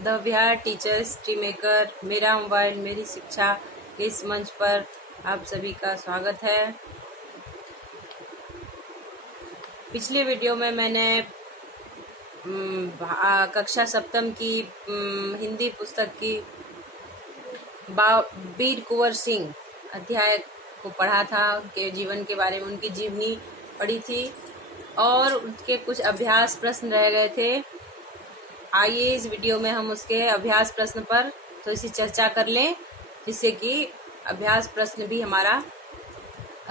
The Bihar teacher history maker मेरा mobile मेरी शिक्षा के इस मंच पर आप सभी का स्वागत है। पिछले वीडियो में मैंने कक्षा सप्तम की हिंदी पुस्तक की वीर कुंवर सिंह अध्याय को पढ़ा था। उनके जीवन के बारे में, उनकी जीवनी पढ़ी थी और उनके कुछ अभ्यास प्रश्न रह गए थे। आइए इस वीडियो में हम उसके अभ्यास प्रश्न पर थोड़ी सी चर्चा कर लें, जिससे कि अभ्यास प्रश्न भी हमारा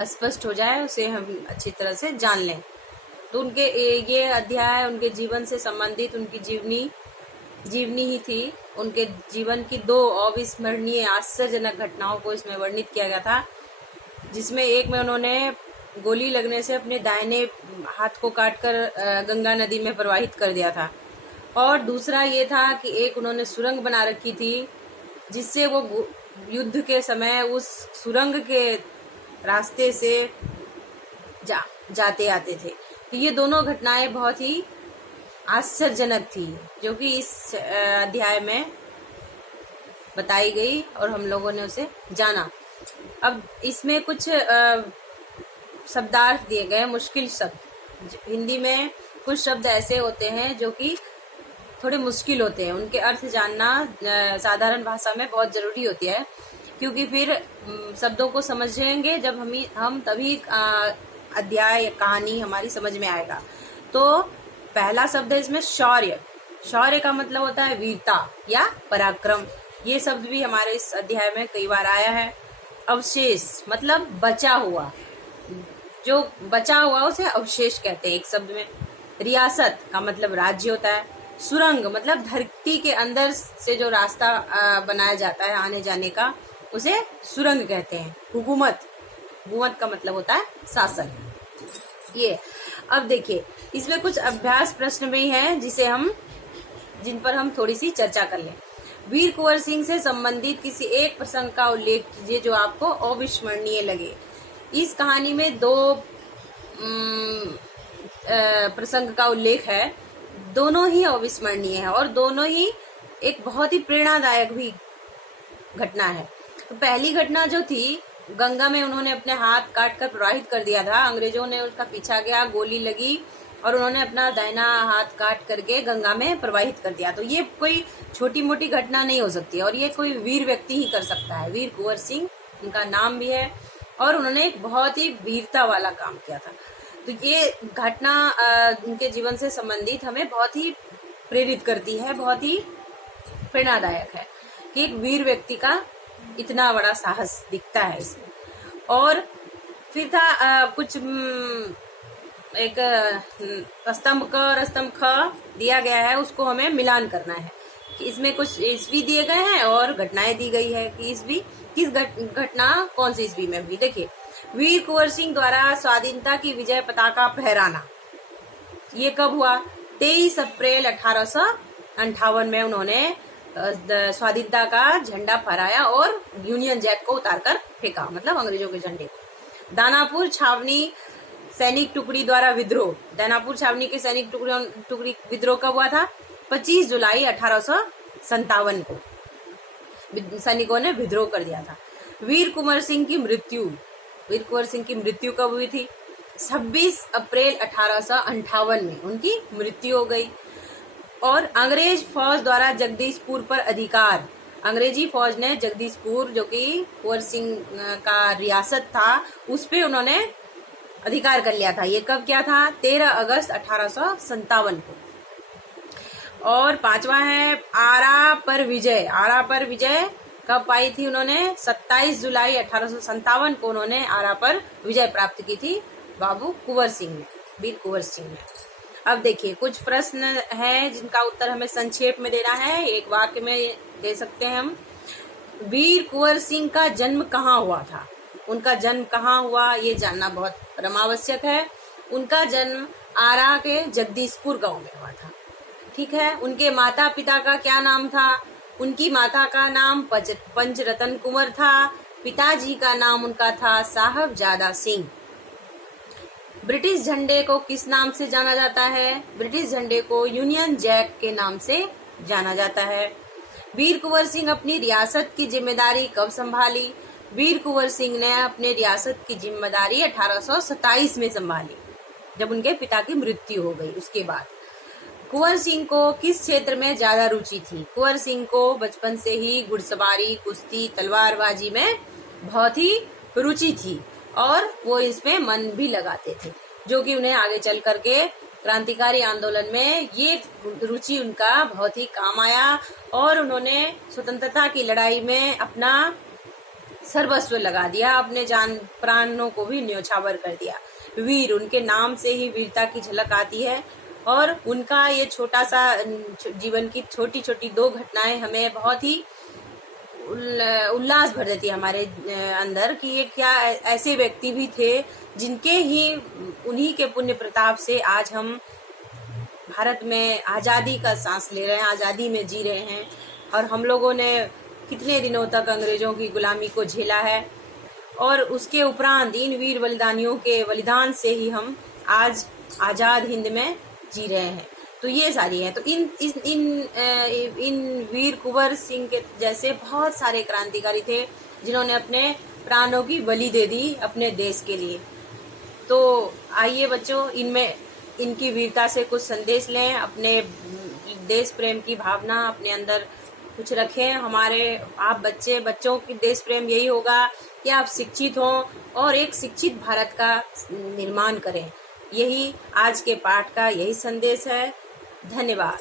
स्पष्ट हो जाए, उसे हम अच्छी तरह से जान लें। तो उनके ये अध्याय उनके जीवन से संबंधित उनकी जीवनी ही थी। उनके जीवन की दो अविस्मरणीय आश्चर्यजनक घटनाओं को इसमें वर्णित किया गया था, जिसमें एक में उन्होंने गोली लगने से अपने दाहिने हाथ को काटकर गंगा नदी में प्रवाहित कर दिया था, और दूसरा ये था कि एक उन्होंने सुरंग बना रखी थी, जिससे वो युद्ध के समय उस सुरंग के रास्ते से जाते आते थे। तो ये दोनों घटनाएं बहुत ही आश्चर्यजनक थी, जो कि इस अध्याय में बताई गई और हम लोगों ने उसे जाना। अब इसमें कुछ शब्दार्थ दिए गए, मुश्किल शब्द। हिंदी में कुछ शब्द ऐसे होते हैं जो कि थोड़े मुश्किल होते हैं, उनके अर्थ जानना साधारण भाषा में बहुत जरूरी होती है, क्योंकि फिर शब्दों को समझेंगे जब हम तभी अध्याय कहानी हमारी समझ में आएगा। तो पहला शब्द है इसमें शौर्य। शौर्य का मतलब होता है वीरता या पराक्रम। ये शब्द भी हमारे इस अध्याय में कई बार आया है। अवशेष मतलब बचा हुआ, जो बचा हुआ उसे अवशेष कहते हैं एक शब्द में। रियासत का मतलब राज्य होता है। सुरंग मतलब धरती के अंदर से जो रास्ता बनाया जाता है आने जाने का, उसे सुरंग कहते हैं। हुकूमत का मतलब होता है शासन। ये अब देखिए, इसमें कुछ अभ्यास प्रश्न भी हैं जिन पर हम थोड़ी सी चर्चा कर लें। वीर कुंवर सिंह से संबंधित किसी एक प्रसंग का उल्लेख कीजिए जो आपको अविस्मरणीय लगे। इस कहानी में दो प्रसंग का उल्लेख है, दोनों ही अविस्मरणीय है और दोनों ही एक बहुत ही प्रेरणादायक भी घटना है। तो पहली घटना जो थी, गंगा में उन्होंने अपने हाथ काट कर प्रवाहित कर दिया था। अंग्रेजों ने उसका पीछा किया, गोली लगी और उन्होंने अपना दाहिना हाथ काट करके गंगा में प्रवाहित कर दिया। तो ये कोई छोटी मोटी घटना नहीं हो सकती, और ये कोई वीर व्यक्ति ही कर सकता है। वीर कुंवर सिंह उनका नाम भी है, और उन्होंने एक बहुत ही वीरता वाला काम किया था। तो ये घटना उनके जीवन से संबंधित हमें बहुत ही प्रेरित करती है, बहुत ही प्रेरणादायक है कि एक वीर व्यक्ति का इतना बड़ा साहस दिखता है इसमें। और फिर था कुछ एक स्तंभ क और स्तंभ ख दिया गया है, उसको हमें मिलान करना है कि इसमें कुछ ईस्वी दिए गए हैं और घटनाएं दी गई है कि ईस्वी किस घटना कौन सी ईस्वी में हुई। देखिए, वीर कुंवर सिंह द्वारा स्वाधीनता की विजय पताका फहराना, ये कब हुआ? 23 अप्रैल 1858 में उन्होंने स्वाधीनता का झंडा फहराया और यूनियन जैक को उतारकर फेंका, मतलब अंग्रेजों के झंडे को। दानापुर छावनी सैनिक टुकड़ी द्वारा विद्रोह। दानापुर छावनी के सैनिक टुकड़ी विद्रोह कब हुआ था? 25 जुलाई 1857 को सैनिकों ने विद्रोह कर दिया था। वीर कुंवर सिंह की मृत्यु। वीर कुंवर सिंह की मृत्यु कब हुई थी? 26 अप्रैल 1858 में उनकी मृत्यु हो गई। और अंग्रेज फौज द्वारा जगदीशपुर पर अधिकार। अंग्रेजी फौज ने जगदीशपुर, जो कि कुंवर सिंह का रियासत था, उस पे उन्होंने अधिकार कर लिया था। ये कब क्या था? 13 अगस्त 1857 को। और पांचवा है आरा पर विजय। आरा पर विजय कब पाई थी उन्होंने? 27 जुलाई 1857 को उन्होंने आरा पर विजय प्राप्त की थी बाबू कुंवर सिंह ने, वीर कुंवर सिंह ने। अब देखिए, कुछ प्रश्न हैं जिनका उत्तर हमें संक्षेप में देना है, एक वाक्य में दे सकते हैं हम। वीर कुंवर सिंह का जन्म कहाँ हुआ था? उनका जन्म कहाँ हुआ, ये जानना बहुत परमावश्यक है। उनका जन्म आरा के जगदीशपुर गांव में हुआ था। ठीक है। उनके माता पिता का क्या नाम था? उनकी माता का नाम पंचरतन कुंवर था। पिताजी का नाम उनका था साहबजादा सिंह। ब्रिटिश झंडे को किस नाम से जाना जाता है? ब्रिटिश झंडे को यूनियन जैक के नाम से जाना जाता है। वीर कुंवर सिंह अपनी रियासत की जिम्मेदारी कब संभाली? वीर कुंवर सिंह ने अपने रियासत की जिम्मेदारी 1827 में संभाली, जब उनके पिता की मृत्यु हो गई। उसके बाद कुंवर सिंह को किस क्षेत्र में ज्यादा रुचि थी? कुंवर सिंह को बचपन से ही घुड़सवारी, कुश्ती, तलवारबाजी में बहुत ही रुचि थी और वो इसमें मन भी लगाते थे, जो कि उन्हें आगे चल करके क्रांतिकारी आंदोलन में ये रुचि उनका बहुत ही काम आया और उन्होंने स्वतंत्रता की लड़ाई में अपना सर्वस्व लगा दिया, अपने जान प्राणों को भी न्योछावर कर दिया। वीर, उनके नाम से ही वीरता की झलक आती है और उनका ये छोटा सा जीवन की छोटी छोटी 2 घटनाएं हमें बहुत ही उल्लास भर देती है हमारे अंदर कि ये क्या ऐसे व्यक्ति भी थे जिनके ही उन्हीं के पुण्य प्रताप से आज हम भारत में आजादी का सांस ले रहे हैं, आजादी में जी रहे हैं। और हम लोगों ने कितने दिनों तक अंग्रेजों की गुलामी को झेला है और उसके उपरांत इन वीर बलिदानियों के बलिदान से ही हम आज आजाद हिंद में जी रहे हैं। तो ये सारी है। तो इन वीर कुंवर सिंह के जैसे बहुत सारे क्रांतिकारी थे जिन्होंने अपने प्राणों की बलि दे दी अपने देश के लिए। तो आइए बच्चों, इनमें इनकी वीरता से कुछ संदेश लें, अपने देश प्रेम की भावना अपने अंदर कुछ रखें। आप बच्चों की देश प्रेम यही होगा कि आप शिक्षित हों और एक शिक्षित भारत का निर्माण करें। यही आज के पाठ का यही संदेश है। धन्यवाद।